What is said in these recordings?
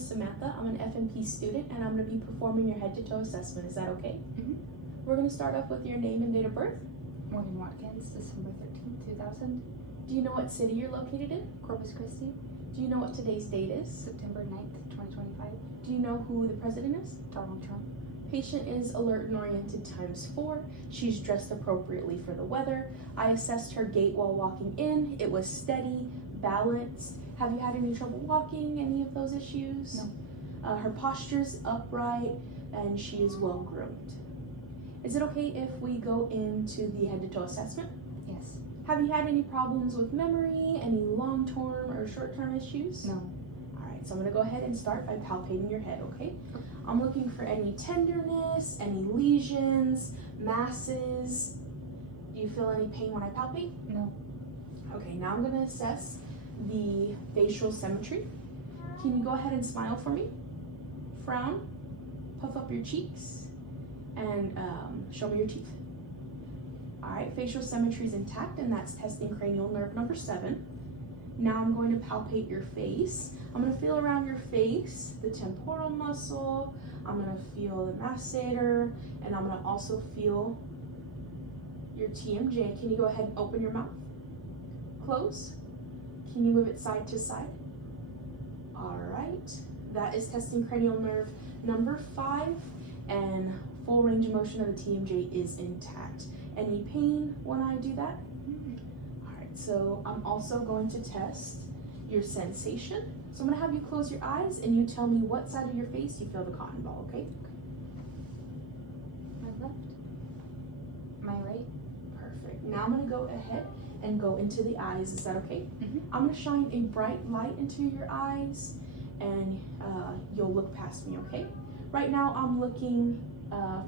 is Samantha. I'm an FNP student and I'm going to be performing your head to toe assessment. Is that okay? Mm-hmm. We're going to start off with your name and date of birth. Morgan Watkins, December 13th, 2000. Do you know what city you're located in? Corpus Christi, Do you know what today's date is? September 9th, 2025. Do you know who the president is? Donald Trump. Patient is alert and oriented ×4. She's dressed appropriately for the weather. I assessed her gait while walking in. It was steady, balanced. Have you had any trouble walking? Any of those issues? No. Her posture's upright and she is well groomed. Is it okay if we go into the head to toe assessment? Yes. Have you had any problems with memory? Any long-term or short-term issues? No. Alright, so I'm going to go ahead and start by palpating your head, okay? I'm looking for any tenderness, any lesions, masses. Do you feel any pain when I palpate? No. Okay, now I'm going to assess the facial symmetry. Can you go ahead and smile for me? Frown, puff up your cheeks, and show me your teeth. Alright, facial symmetry is intact, and that's testing cranial nerve number 7. Now I'm going to palpate your face. I'm going to feel around your face, the temporal muscle. I'm going to feel the masseter, and I'm going to also feel your TMJ. Can you go ahead and open your mouth? Close. Can you move it side to side? Alright, that is testing cranial nerve number 5, and full range of motion of the TMJ is intact. Any pain when I do that? Alright, so I'm also going to test your sensation. So I'm going to have you close your eyes and you tell me what side of your face you feel the cotton ball, okay? My left. My right. Perfect. Now I'm going to go ahead and go into the eyes. Is that okay? Mm-hmm. I'm going to shine a bright light into your eyes and you'll look past me, okay? Right now I'm looking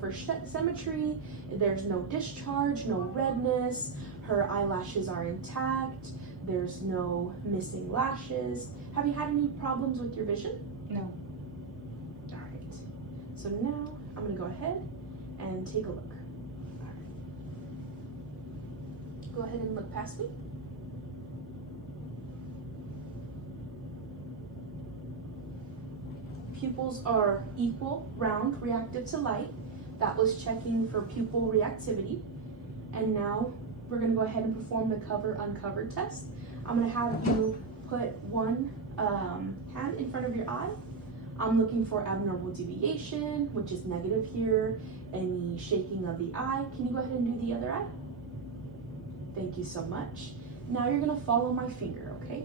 for symmetry. There's no discharge, no redness. Her eyelashes are intact. There's no missing lashes. Have you had any problems with your vision? No. All right. So now I'm going to go ahead and take a look. All right. Go ahead and look past me. Pupils are equal, round, reactive to light. That was checking for pupil reactivity. And now we're going to go ahead and perform the cover-uncover test. I'm going to have you put one hand in front of your eye. I'm looking for abnormal deviation, which is negative here, any shaking of the eye. Can you go ahead and do the other eye? Thank you so much. Now you're going to follow my finger, okay?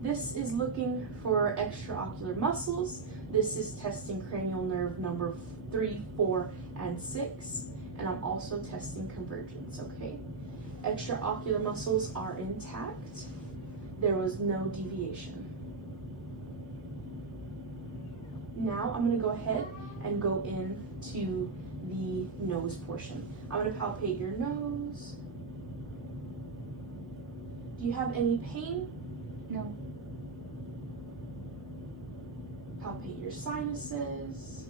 This is looking for extraocular muscles. This is testing cranial nerve number 3, 4, and 6. And I'm also testing convergence, okay? Extraocular muscles are intact. There was no deviation. Now I'm going to go ahead and go into the nose portion. I'm going to palpate your nose. Do you have any pain? No. Palpate your sinuses.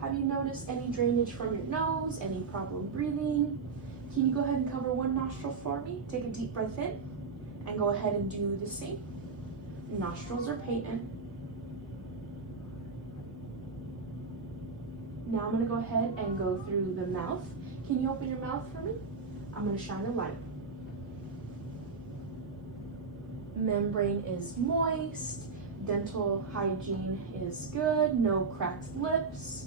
Have you noticed any drainage from your nose? Any problem breathing? Can you go ahead and cover one nostril for me? Take a deep breath in and go ahead and do the same. Nostrils are patent. Now I'm going to go ahead and go through the mouth. Can you open your mouth for me? I'm going to shine a light. Membrane is moist. Dental hygiene is good. No cracked lips.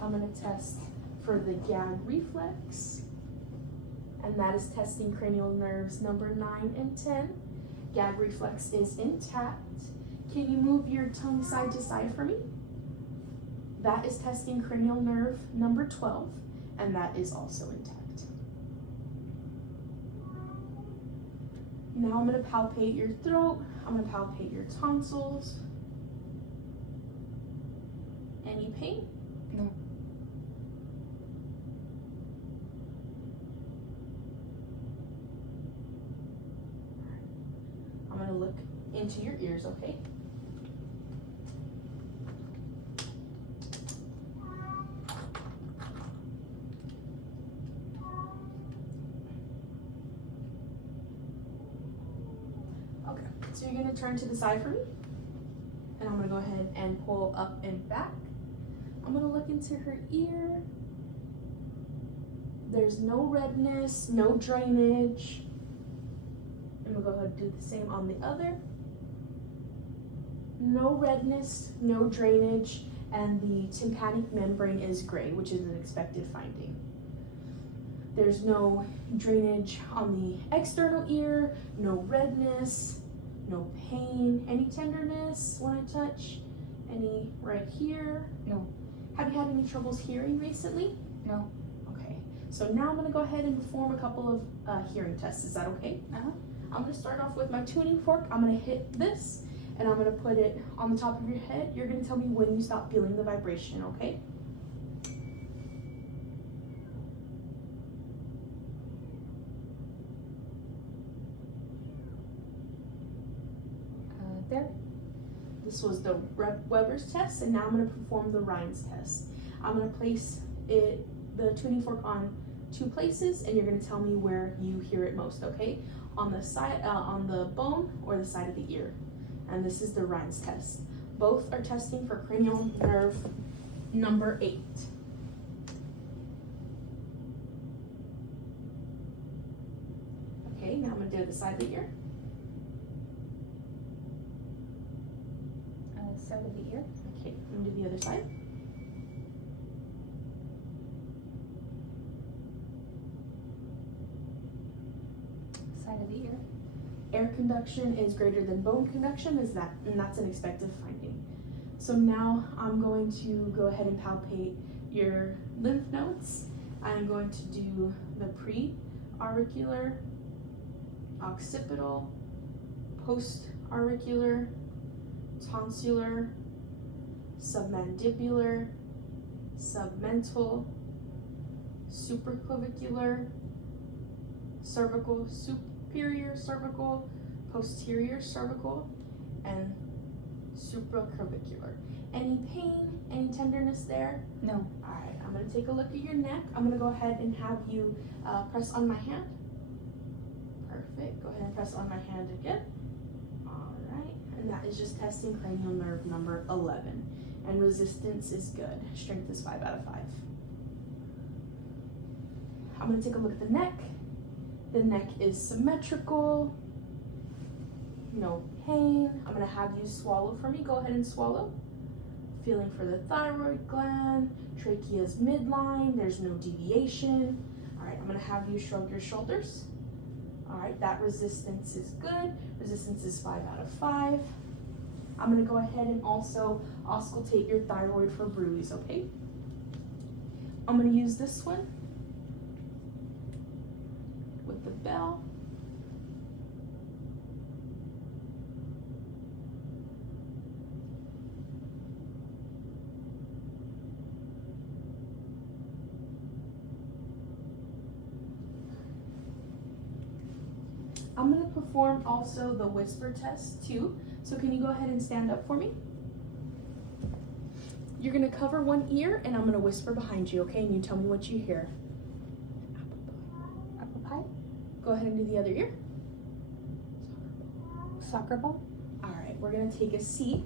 I'm going to test for the gag reflex, and that is testing cranial nerves number 9 and 10. Gag reflex is intact. Can you move your tongue side to side for me? That is testing cranial nerve number 12, and that is also intact. Now I'm going to palpate your throat. I'm going to palpate your tonsils. Any pain? No. I'm going to look into your ears, okay? So you're gonna turn to the side for me. And I'm gonna go ahead and pull up and back. I'm gonna look into her ear. There's no redness, no drainage. And we'll go ahead and do the same on the other. No redness, no drainage, and the tympanic membrane is gray, which is an expected finding. There's no drainage on the external ear, no redness, no pain, any tenderness when I touch, any right here. No. Have you had any troubles hearing recently? No. Okay, so now I'm gonna go ahead and perform a couple of hearing tests. Is that okay? Uh-huh. I'm gonna start off with my tuning fork. I'm gonna hit this and I'm gonna put it on the top of your head. You're gonna tell me when you stop feeling the vibration, okay? There. This was the Weber's test, and now I'm gonna perform the Rhines test. I'm gonna place the tuning fork on 2 places, and you're gonna tell me where you hear it most, okay? On the side, on the bone or the side of the ear. And this is the Rhines test. Both are testing for cranial nerve number 8. Okay, now I'm gonna do the side of the ear. Side of the ear. Okay, I'm gonna do the other side. Side of the ear. Air conduction is greater than bone conduction, and that's an expected finding. So now I'm going to go ahead and palpate your lymph nodes. I'm going to do the pre-auricular, occipital, post-auricular, tonsillar, submandibular, submental, supraclavicular, cervical, superior cervical, posterior cervical, and supraclavicular. Any pain, any tenderness there? No. Alright, I'm going to take a look at your neck. I'm going to go ahead and have you press on my hand. Perfect. Go ahead and press on my hand again. Alright, and that is just testing cranial nerve number 11. And resistance is good. Strength is 5 out of 5. I'm going to take a look at the neck. The neck is symmetrical. No pain. I'm going to have you swallow for me. Go ahead and swallow. Feeling for the thyroid gland. Trachea's midline. There's no deviation. Alright, I'm going to have you shrug your shoulders. Alright, that resistance is good. Resistance is 5 out of 5. I'm going to go ahead and also auscultate your thyroid for bruise, okay? I'm going to use this one with the bell. I'm going to perform also the whisper test too. So can you go ahead and stand up for me? You're going to cover one ear and I'm going to whisper behind you, okay? And you tell me what you hear. Apple pie. Go ahead and do the other ear. Soccer ball. All right, we're going to take a seat.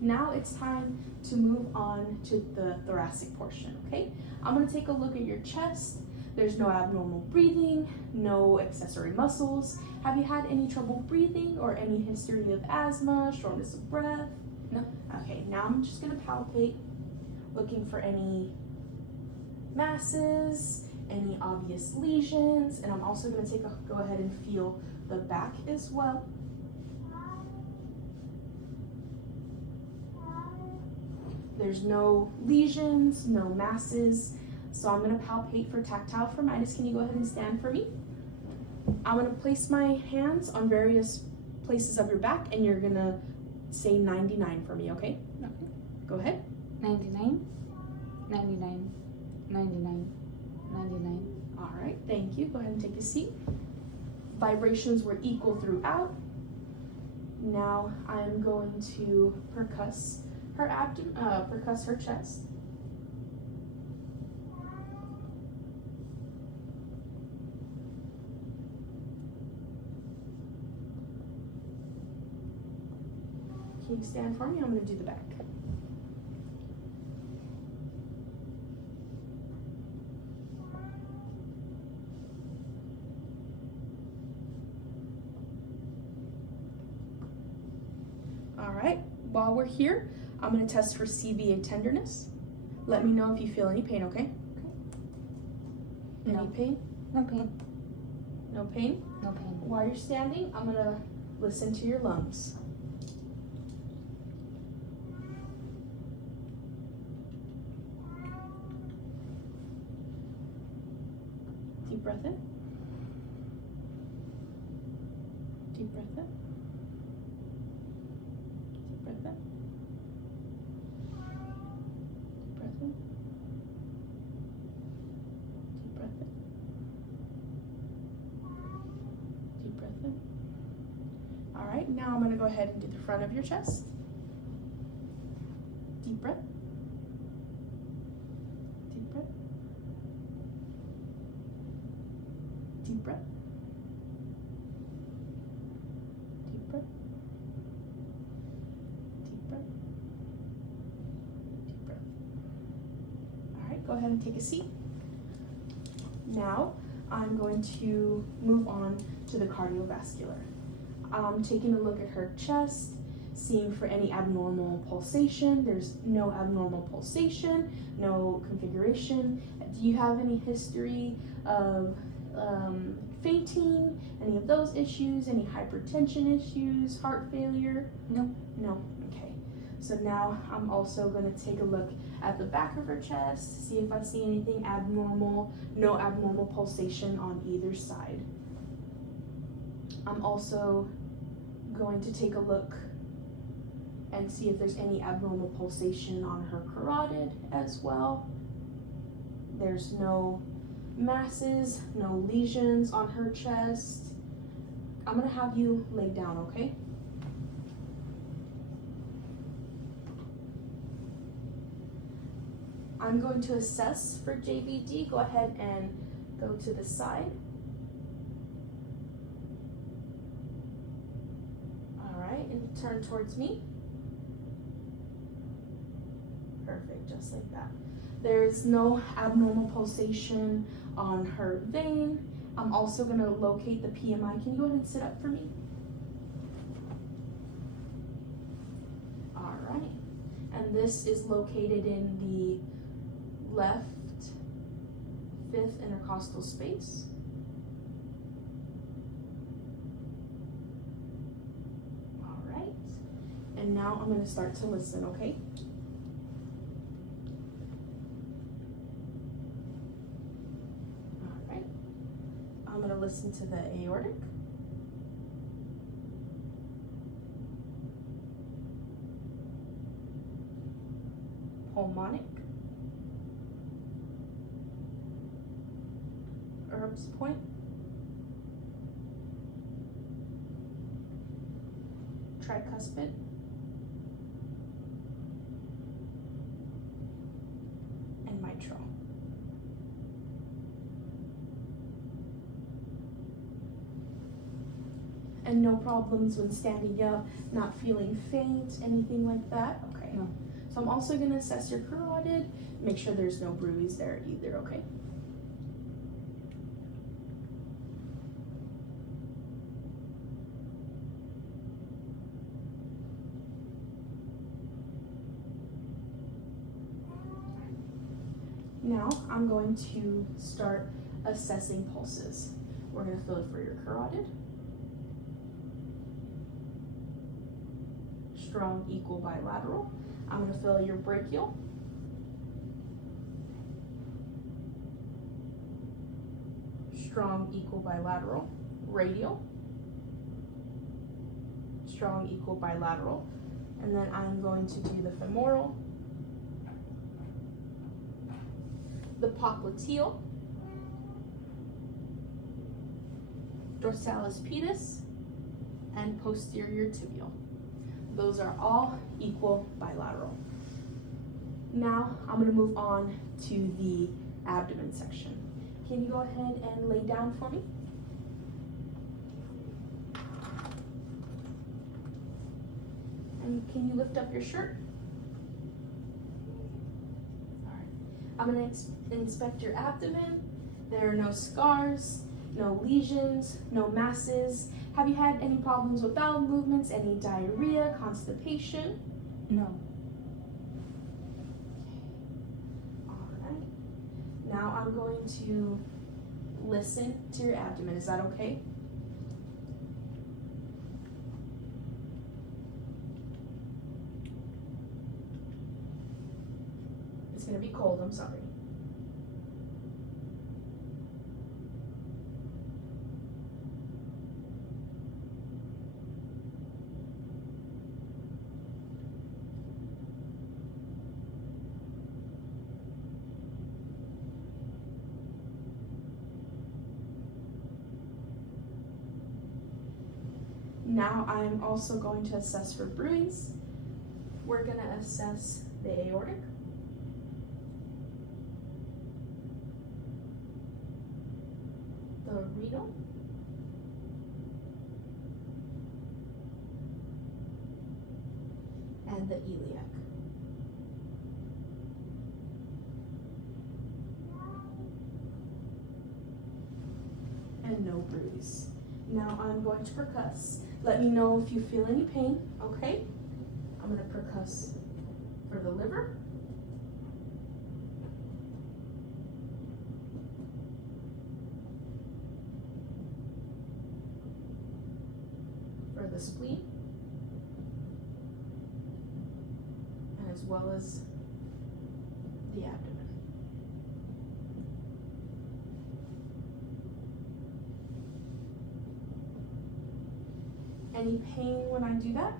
Now it's time to move on to the thoracic portion, okay? I'm going to take a look at your chest. There's no abnormal breathing, no accessory muscles. Have you had any trouble breathing or any history of asthma, shortness of breath? No. Okay, now I'm just gonna palpate, looking for any masses, any obvious lesions, and I'm also gonna go ahead and feel the back as well. There's no lesions, no masses. So I'm going to palpate for tactile firmitis. Can you go ahead and stand for me? I'm going to place my hands on various places of your back and you're going to say 99 for me, okay? Okay. Go ahead. 99, 99, 99, 99. All right, thank you. Go ahead and take a seat. Vibrations were equal throughout. Now I'm going to percuss her abdomen, percuss her chest. Can you stand for me? I'm going to do the back. All right, while we're here, I'm going to test for CVA tenderness. Let me know if you feel any pain, okay? No. Any pain? No pain. No pain? No pain. While you're standing, I'm going to listen to your lungs. Deep breath in. Deep breath in. Deep breath in. Deep breath in. Deep breath in. Deep breath in. All right, now I'm going to go ahead and do the front of your chest. Deep breath. Deep breath. Deep breath. Deep breath. Deep breath. Deep breath. All right, go ahead and take a seat. Now, I'm going to move on to the cardiovascular. I'm taking a look at her chest, seeing for any abnormal pulsation. There's no abnormal pulsation, no configuration. Do you have any history of fainting, any of those issues, any hypertension issues, heart failure? No. No, okay. So now I'm also going to take a look at the back of her chest, see if I see anything abnormal, no abnormal pulsation on either side. I'm also going to take a look and see if there's any abnormal pulsation on her carotid as well. There's no masses, no lesions on her chest. I'm gonna have you lay down, okay? I'm going to assess for JVD. Go ahead and go to the side. All right, and turn towards me. Perfect, just like that. There's no abnormal pulsation on her vein. I'm also gonna locate the PMI. Can you go ahead and sit up for me? All right, and this is located in the left fifth intercostal space. All right, and now I'm gonna start to listen, okay? I'm going to listen to the aortic, pulmonic, Erb's point, tricuspid, and mitral. And no problems when standing up, not feeling faint, anything like that? Okay. No. So I'm also going to assess your carotid, make sure there's no bruise there either, okay? Now I'm going to start assessing pulses. We're going to feel it for your carotid. Strong, equal, bilateral. I'm going to feel your brachial. Strong, equal, bilateral. Radial. Strong, equal, bilateral. And then I'm going to do the femoral, the popliteal, dorsalis pedis, and posterior tibial. Those are all equal bilateral. Now I'm going to move on to the abdomen section. Can you go ahead and lay down for me? And can you lift up your shirt? All right. I'm going to inspect your abdomen. There are no scars, no lesions, no masses. Have you had any problems with bowel movements, any diarrhea, constipation? No. All right. Now I'm going to listen to your abdomen. Is that okay? It's going to be cold, I'm sorry. Now I'm also going to assess for bruise. We're going to assess the aortic, the renal, and the iliac. And no bruise. Now I'm going to percuss. Let me know if you feel any pain, okay? I'm going to percuss for the liver, for the spleen, and as well as the abdomen. Any pain when I do that?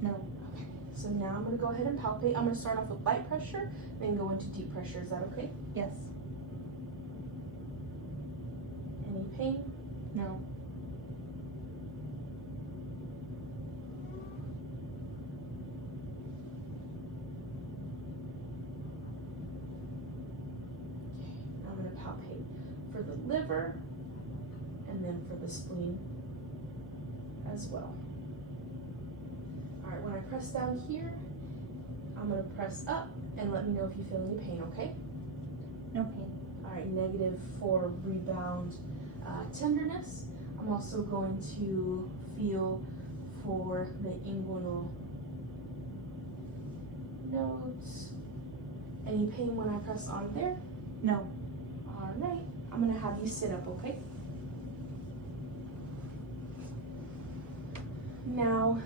No. Okay. So now I'm going to go ahead and palpate. I'm going to start off with light pressure, then go into deep pressure. Is that okay? Yes. Any pain? No. Okay. Now I'm going to palpate for the liver and then for the spleen as well. All right, when I press down here, I'm going to press up and let me know if you feel any pain, okay? No pain. All right, negative for rebound tenderness. I'm also going to feel for the inguinal nodes. Any pain when I press on there? No. All right, I'm going to have you sit up, okay? Now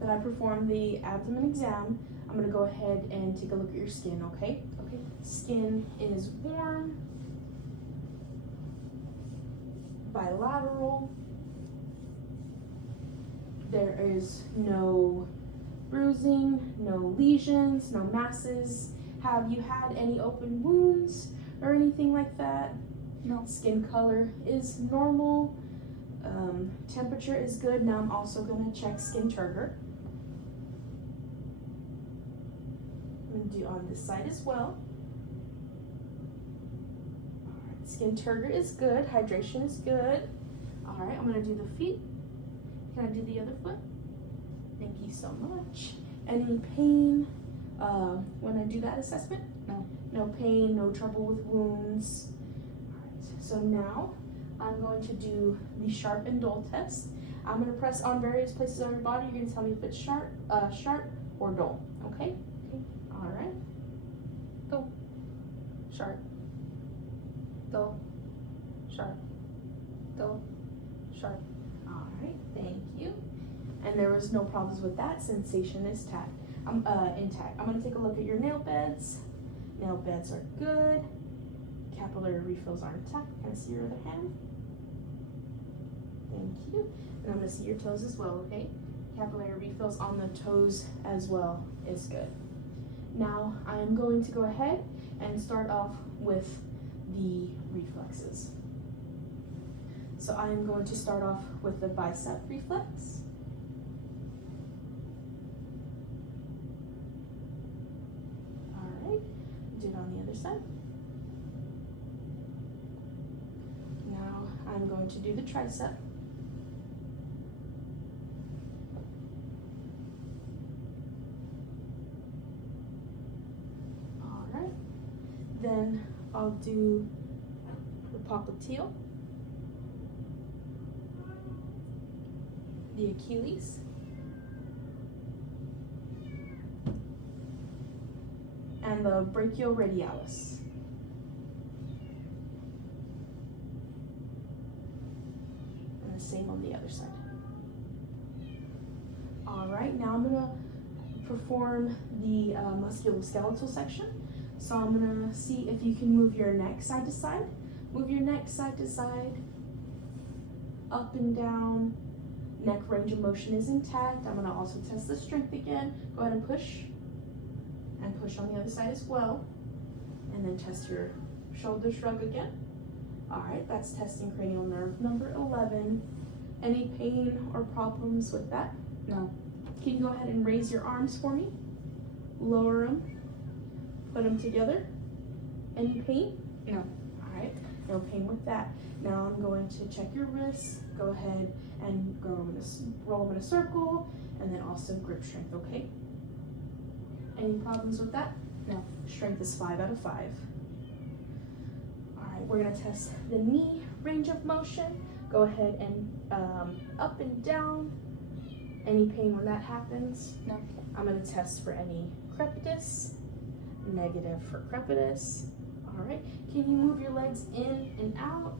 that I performed the abdomen exam, I'm going to go ahead and take a look at your skin, okay? Okay. Skin is warm, bilateral. There is no bruising, no lesions, no masses. Have you had any open wounds or anything like that? No. Skin color is normal. Temperature is good. Now I'm also going to check skin turgor. I'm going to do on this side as well. Alright, skin turgor is good. Hydration is good. Alright, I'm going to do the feet. Can I do the other foot? Thank you so much. Any pain when I do that assessment? No. No pain, no trouble with wounds. Alright, so now I'm going to do the sharp and dull test. I'm going to press on various places on your body. You're going to tell me if it's sharp or dull. Okay? Okay. All right. Dull. Sharp. Dull. Sharp. Dull. Sharp. All right. Thank you. And there was no problems with that. Sensation is intact. I'm going to take a look at your nail beds. Nail beds are good. Capillary refills are intact. Can I see your other hand? Thank you. And I'm going to see your toes as well, okay? Capillary refills on the toes as well is good. Now I'm going to go ahead and start off with the reflexes. So I am going to start off with the bicep reflex. All right, do it on the other side. Now I'm going to do the tricep. Then I'll do the popliteal, the Achilles, and the brachioradialis. And the same on the other side. All right, now I'm gonna perform the musculoskeletal section. So I'm gonna see if you can move your neck side to side. Move your neck side to side, up and down. Neck range of motion is intact. I'm gonna also test the strength again. Go ahead and push on the other side as well. And then test your shoulder shrug again. All right, that's testing cranial nerve number 11. Any pain or problems with that? No. Can you go ahead and raise your arms for me? Lower them, put them together. Any pain? No. All right, no pain with that. Now I'm going to check your wrists. Go ahead and roll them in a circle, and then also grip strength, okay? Any problems with that? No. Strength is 5 out of 5. All right, we're gonna test the knee range of motion. Go ahead and up and down. Any pain when that happens? No. I'm gonna test for any crepitus. Negative for crepitus. All right, can you move your legs in and out?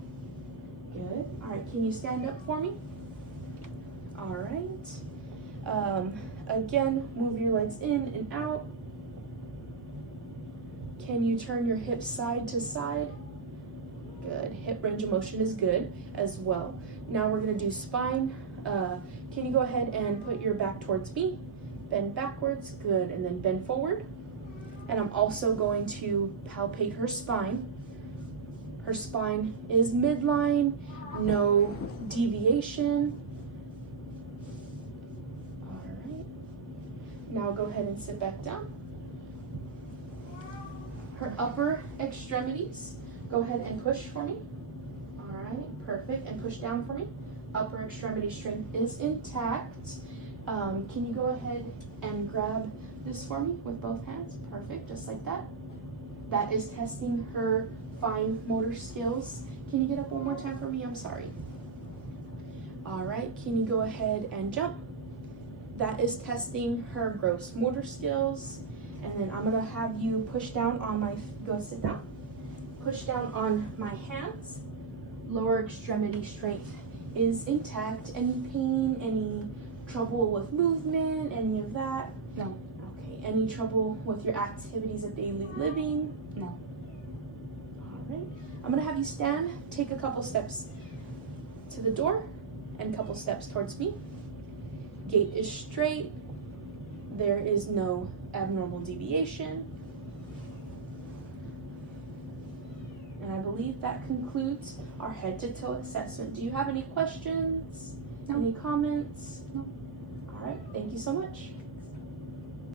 Good. All right, can you stand up for me? All right. Again, move your legs in and out. Can you turn your hips side to side? Good. Hip range of motion is good as well. Now we're gonna do spine. Can you go ahead and put your back towards me? Bend backwards, good, and then bend forward. And I'm also going to palpate her spine. Her spine is midline, no deviation. All right. Now go ahead and sit back down. Her upper extremities, go ahead and push for me. All right, perfect, and push down for me. Upper extremity strength is intact. Can you go ahead and grab this for me with both hands? Perfect, just like that. That is testing her fine motor skills. Can you get up one more time for me? I'm sorry. All right, can you go ahead and jump? That is testing her gross motor skills. And then I'm gonna have you push down on go sit down. Push down on my hands. Lower extremity strength is intact. Any pain, any trouble with movement, any of that? No. Okay, any trouble with your activities of daily living? No. All right, I'm gonna have you stand, take a couple steps to the door and a couple steps towards me. Gait is straight. There is no abnormal deviation. And I believe that concludes our head to toe assessment. Do you have any questions? No. Any comments? No. All right, thank you so much.